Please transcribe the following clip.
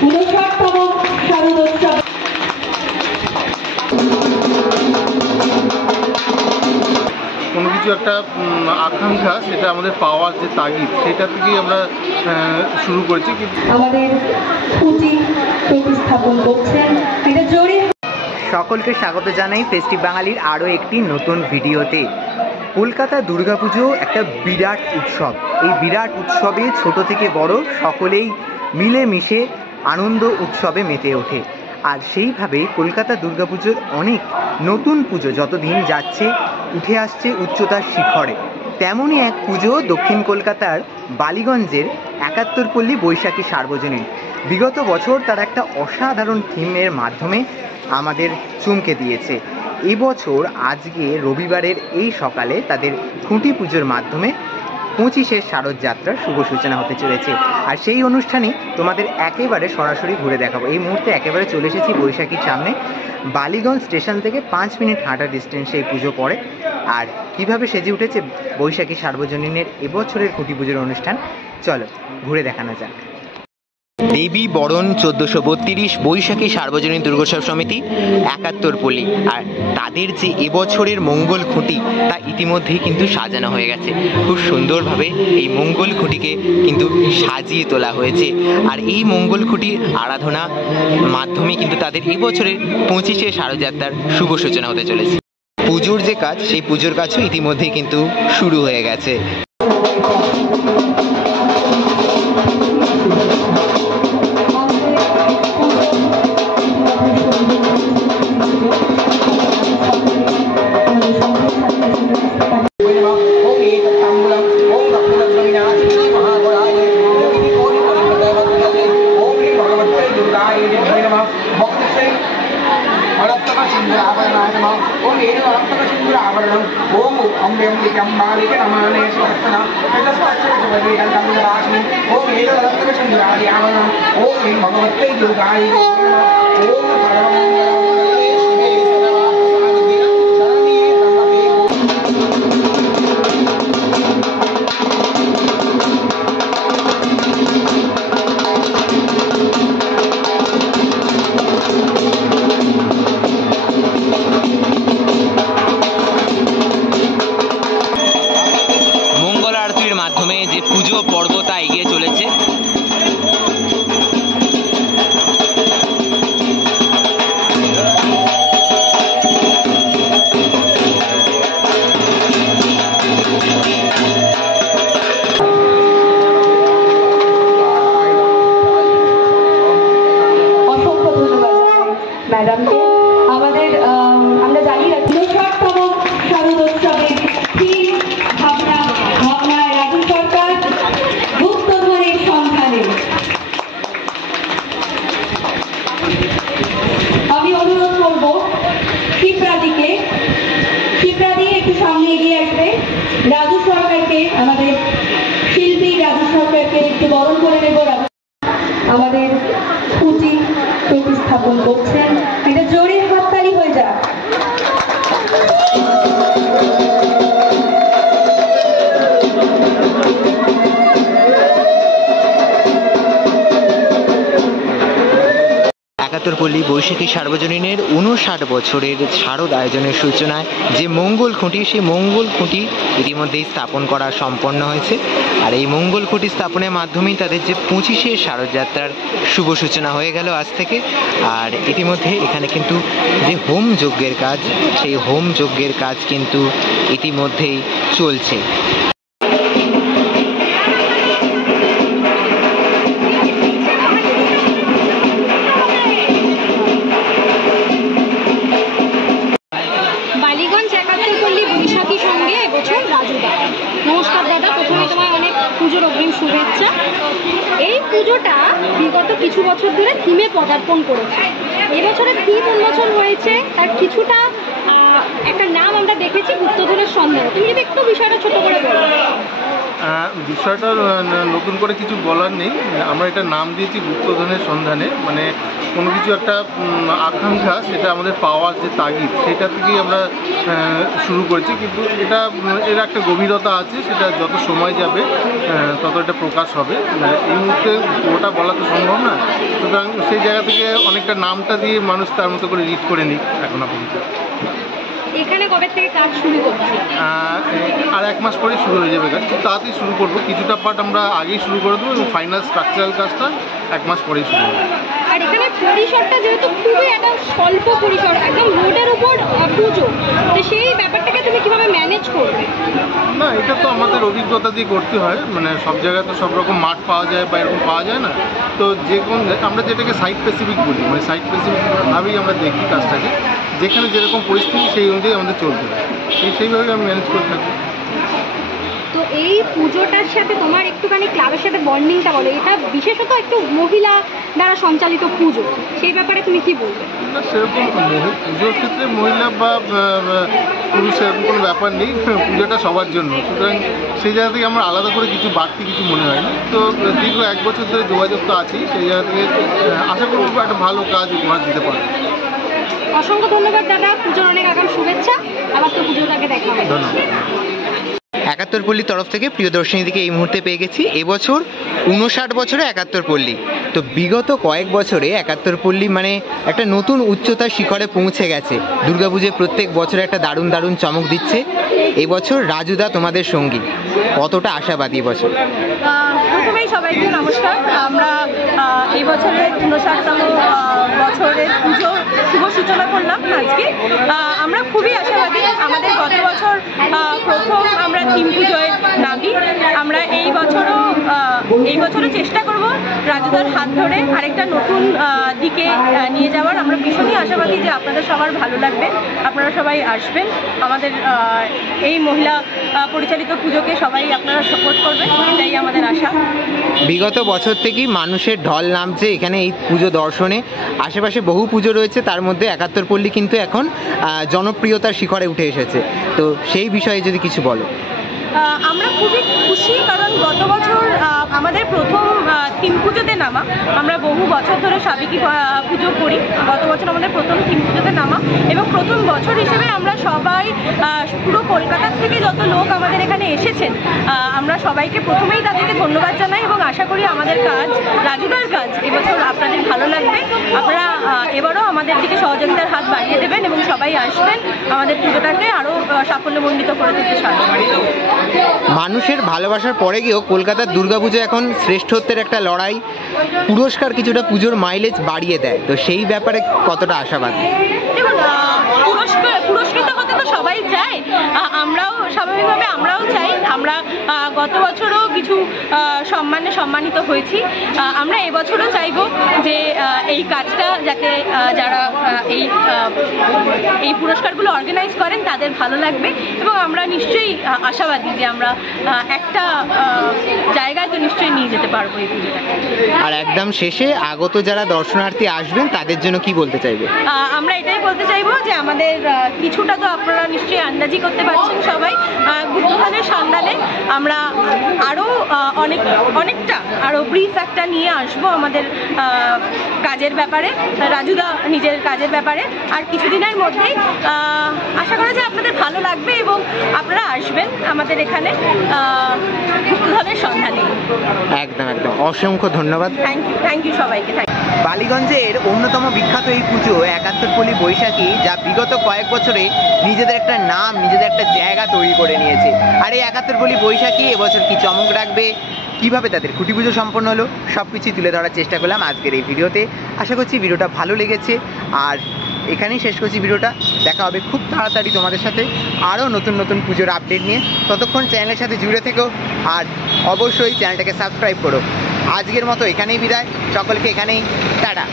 59তম শারদোৎসব। কোনো কিছু একটা আকাঙ্ক্ষা, সেটা আমাদের পাওয়ার যে তাগিদ, সেটা থেকেই আমরা শুরু করেছি। আমাদের খুঁটি প্রতিস্থাপন করছেন, এটা জোরে। সকলকে স্বাগত জানাই ফেস্টিভ বাঙালির আরও একটি নতুন ভিডিওতে। কলকাতা দুর্গাপুজো একটা বিরাট উৎসব। এই বিরাট উৎসবে ছোট থেকে বড় সকলেই মিলেমিশে আনন্দ উৎসবে মেতে ওঠে। আর সেইভাবে কলকাতা দুর্গাপুজোর অনেক নতুন পুজো যত দিন যাচ্ছে উঠে আসছে উচ্চতার শিখরে। তেমনই এক পুজো দক্ষিণ কলকাতার বালিগঞ্জের ৭১ পল্লী বৈশাখী সার্বজনীন। বিগত বছর তারা একটা অসাধারণ থিমের মাধ্যমে আমাদের চমকে দিয়েছে। এবছর আজকে রবিবারের এই সকালে তাদের খুঁটি পুজোর মাধ্যমে 25 শারদযাত্রার শুভ সূচনা হতে চলেছে। আর সেই অনুষ্ঠানই তোমাদের একেবারে সরাসরি ঘুরে দেখাবো। এই মুহূর্তে একেবারে চলে এসেছি বৈশাখীর সামনে। বালিগঞ্জ স্টেশন থেকে 5 মিনিট হাঁটা ডিস্টেন্সে এই পুজো পড়ে। আর কিভাবে সেজে উঠেছে বৈশাখী সার্বজনীনের এবছরের খুঁটি পুজোর অনুষ্ঠান, চলো ঘুরে দেখানো যাক। দেবী বরণ 1432 বৈশাখী সার্বজনীন দুর্গোৎসব সমিতি ৭১ পল্লী। আর তাদের যে এবছরের মঙ্গল খুঁটি তা ইতিমধ্যেই কিন্তু সাজানো হয়ে গেছে। খুব সুন্দরভাবে এই মঙ্গল খুঁটিকে কিন্তু সাজিয়ে তোলা হয়েছে। আর এই মঙ্গল খুঁটির আরাধনা মাধ্যমে কিন্তু তাদের এবছরের 25 শারদযাত্রার শুভ সূচনা হতে চলেছে। পুজোর যে কাজ, সেই পুজোর কাজও ইতিমধ্যেই কিন্তু শুরু হয়ে গেছে। ম্যাডামকে আমাদের আমরা জানিয়ে রাখি 59তম শারদোৎসবের থিম ভাবনায় রাজ্য সরকার গুপ্তধনের সন্ধানে। আমি অনুরোধ করব শিপ্রাদিকে একটু সামনে এগিয়ে আসবে। রাজু সরকারকে, আমাদের শিল্পী রাজু সরকারকে একটু বরণ করে নেব। আমাদের খুঁটি প্রতিস্থাপন করছেন, এটা জোরে হাততালি হয়ে যাক। পল্লী বৈশাখী সার্বজনীনের 59 বছরের শারদ আয়োজনের সূচনায় যে মঙ্গল খুঁটি, সেই মঙ্গল খুঁটি ইতিমধ্যেই স্থাপন করা সম্পন্ন হয়েছে। আর এই মঙ্গল খুঁটি স্থাপনের মাধ্যমেই তাদের যে 25 শারদযাত্রার শুভ সূচনা হয়ে গেল আজ থেকে। আর ইতিমধ্যে এখানে কিন্তু যে হোম যজ্ঞের কাজ, সেই হোম যজ্ঞের কাজ কিন্তু ইতিমধ্যেই চলছে। নমস্কার দাদা, প্রথমে তোমায় অনেক পুজোর অগ্রিম শুভেচ্ছা। এই পুজোটা বিগত কিছু বছর ধরে থিমে পদার্পণ করেছে। এবছরের থিম উন্মোচন হয়েছে, তার কিছুটা একটা নাম আমরা দেখেছি, গুপ্তধনের সন্ধান। তুমি যদি একটু বিষয়টা ছোট করে বলো। বিষয়টা নতুন করে কিছু বলার নেই। আমরা এটা নাম দিয়েছি গুপ্তধনের সন্ধানে, মানে কোনো কিছু একটা আকাঙ্ক্ষা সেটা আমাদের পাওয়ার যে তাগিদ সেটা থেকেই আমরা শুরু করেছি, কিন্তু এর একটা গভীরতা আছে, সেটা যত সময় যাবে তত এটা প্রকাশ হবে। এই মুহূর্তে ওটা বলা তো সম্ভব না, সুতরাং সেই জায়গা থেকে অনেকটা নামটা দিয়ে মানুষ তার মতো করে রিড করে নিক। এখন পর্যন্ত এখানে কবে থেকে কাজ শুরু করছি? আর 1 মাস পরেই শুরু হয়ে যাবে কাজ, খুব তাড়াতাড়ি শুরু করবো। কিছুটা পার্ট আমরা আগেই শুরু করে দেবো এবং ফাইনাল স্ট্রাকচারাল কাজটা 1 মাস পরেই শুরু হবে। আর এখানে পরিসরটা যেহেতু খুবই একটা স্বল্প পরিসর, একদম রোডের উপর পুজো, তো সেই ব্যাপারটাকে তুমি কিভাবে ম্যানেজ করবে? না, এটা তো আমাদের অভিজ্ঞতা দিয়ে করতে হয়, মানে সব জায়গায় তো সব রকম মাঠ পাওয়া যায় বা এরকম পাওয়া যায় না। তো আমরা যেটাকে সাইট স্পেসিফিক বলি, মানে সাইট স্পেসিফিকভাবেই আমরা দেখি কাজটাকে, যেখানে যেরকম পরিস্থিতি সেই অনুযায়ী আমাদের চলতে হয়, সেইভাবেই আমি ম্যানেজ করে থাকি। তো এই পুজোটার সাথে তোমার একটুখানি ক্লাবের সাথে বন্ডিংটা বলো। এটা বিশেষত একটু মহিলা দ্বারা সঞ্চালিত পুজো, সেই ব্যাপারে তুমি কি বলবে? না, সেরকম পুজোর ক্ষেত্রে মহিলা বা পুরুষ সেরকম কোনো ব্যাপার নেই, পুজোটা সবার জন্য, সুতরাং সেই জায়গা থেকে আমার আলাদা করে কিছু বাড়তি কিছু মনে হয় না। তো দীর্ঘ 1 বছর ধরে যোগাযোগ তো আছেই, সেই জায়গা থেকে আশা করব একটা ভালো কাজ উপহার দিতে পারে। অসংখ্য ধন্যবাদ দাদা, পুজোর অনেক আগাম শুভেচ্ছা। আবার তো পুজোটাকে দেখা হবে। ধন্যবাদ। 71 পল্লীর তরফ থেকে প্রিয়দর্শিনীদিকে এই মুহূর্তে পেয়ে গেছি। এবছর 59 বছরে 71 পল্লী। তো বিগত কয়েক বছরে 71 পল্লী মানে একটা নতুন উচ্চতার শিখরে পৌঁছে গেছে। দুর্গাপুজোয় প্রত্যেক বছরে একটা দারুণ দারুণ চমক দিচ্ছে। এবছর রাজুদা তোমাদের সঙ্গী, কতটা আশাবাদী এবছর? প্রথমেই সবাইকে নমস্কার। আমরা এই বছরের 59তম বছরের পুজো শুভ সূচনা করলাম আজকে। আমরা খুবই আশাবাদী। আমাদের গত বছর প্রথম আমরা থিম পুজোয় নামি। আমরা এই বছরও চেষ্টা করব রাজুদার হাত ধরে আরেকটা নতুন দিকে নিয়ে যাওয়ার। আমরা ভীষণই আশাবাদী যে আপনাদের সবার ভালো লাগবে, আপনারা সবাই আসবেন। আমাদের এই মহিলা পরিচালিত পুজোকে সবাই আপনারা সাপোর্ট করবেন, এটাই আমাদের আশা। বিগত বছর থেকেই মানুষের ঢল নামছে এখানে এই পুজো দর্শনে। আশেপাশে বহু পুজো রয়েছে, তার মধ্যে 71 পল্লী কিন্তু এখন জনপ্রিয়তার শিখরে উঠে এসেছে। তো সেই বিষয়ে যদি কিছু বলো। আমরা খুবই খুশি, কারণ গত বছর আমাদের প্রথম থিম পুজোতে নামা। আমরা বহু বছর ধরে সাবেকি পুজো করি, গত বছর আমাদের প্রথম থিম পুজোতে নামা, এবং প্রথম বছর হিসেবে আমরা সবাই পুরো কলকাতার থেকে যত লোক আমাদের এখানে এসেছেন, আমরা সবাইকে প্রথমেই তাদেরকে ধন্যবাদ জানাই এবং আশা করি আমাদের কাজ, রাজুদার কাজ এবছর আপনাদের ভালো লাগবে। আপনারা এবারও আমাদের দিকে সহযোগিতার হাত বাড়িয়ে দেবেন এবং সবাই আসবেন, আমাদের পুজোটাকে আরও সাফল্যমণ্ডিত করে তুলতে সাহায্য করবেন। মানুষের ভালোবাসার পরে গিয়েও কলকাতার দুর্গাপুজো এখন শ্রেষ্ঠত্বের একটা লড়াই, পুরস্কার কিছুটা পুজোর মাইলেজ বাড়িয়ে দেয়। তো সেই ব্যাপারে কতটা আশাবাদী? দেখুন, পুরস্কৃত হতে তো সবাই চায়, আমরাও স্বাভাবিকভাবে আমরাও চাই। আমরা গত বছরও কিছু সম্মানে সম্মানিত হয়েছি। আমরা এবছরও চাইব যে এই কাজটা যাতে যারা এই পুরস্কারগুলো অর্গানাইজ করেন তাদের ভালো লাগবে, এবং আমরা নিশ্চয়ই আশাবাদী যে আমরা একটা জায়গায় তো নিশ্চয়ই নিয়ে যেতে পারবো এই পুজোটাকে। আর একদম শেষে আগত যারা দর্শনার্থী আসবেন তাদের জন্য কি বলতে চাইবে? আমরা এটাই বলতে চাইবো যে আমাদের কিছুটা তো আপনারা নিশ্চয়ই আন্দাজি করতে পারছেন সবাই, গুপ্তধনের সন্ধানে আমরা আরও অনেকটা আরও ব্রিফ একটা নিয়ে আসবো আমাদের কাজের ব্যাপারে, রাজুদা নিজের কাজের ব্যাপারে। আর কিছুদিনের মধ্যেই আশা করা যায় আপনাদের ভালো লাগবে এবং আপনারা আসবেন আমাদের এখানে গুপ্তধনের সন্ধানে। একদম একদম, অসংখ্য ধন্যবাদ। থ্যাংক ইউ সবাইকে। বালিগঞ্জের অন্যতম বিখ্যাত এই পুজো 71 পল্লী বৈশাখী, যা বিগত কয়েক বছরে নিজেদের একটা নাম, নিজেদের একটা জায়গা তৈরি করে নিয়েছে। আর এই 71 পল্লী বৈশাখী এবছর কি চমক রাখবে, কিভাবে তাদের খুঁটি পুজো সম্পন্ন হলো, সব কিছুই তুলে ধরার চেষ্টা করলাম আজকের এই ভিডিওতে। আশা করছি ভিডিওটা ভালো লেগেছে, আর এখানেই শেষ করছি ভিডিওটা। দেখা হবে খুব তাড়াতাড়ি তোমাদের সাথে আরও নতুন নতুন পুজোর আপডেট নিয়ে। ততক্ষণ চ্যানেলের সাথে জুড়ে থেকো, আর অবশ্যই চ্যানেলটাকে সাবস্ক্রাইব করো। আজকের মতো এখানেই বিদায়, সকলকে এখানেই টাটা।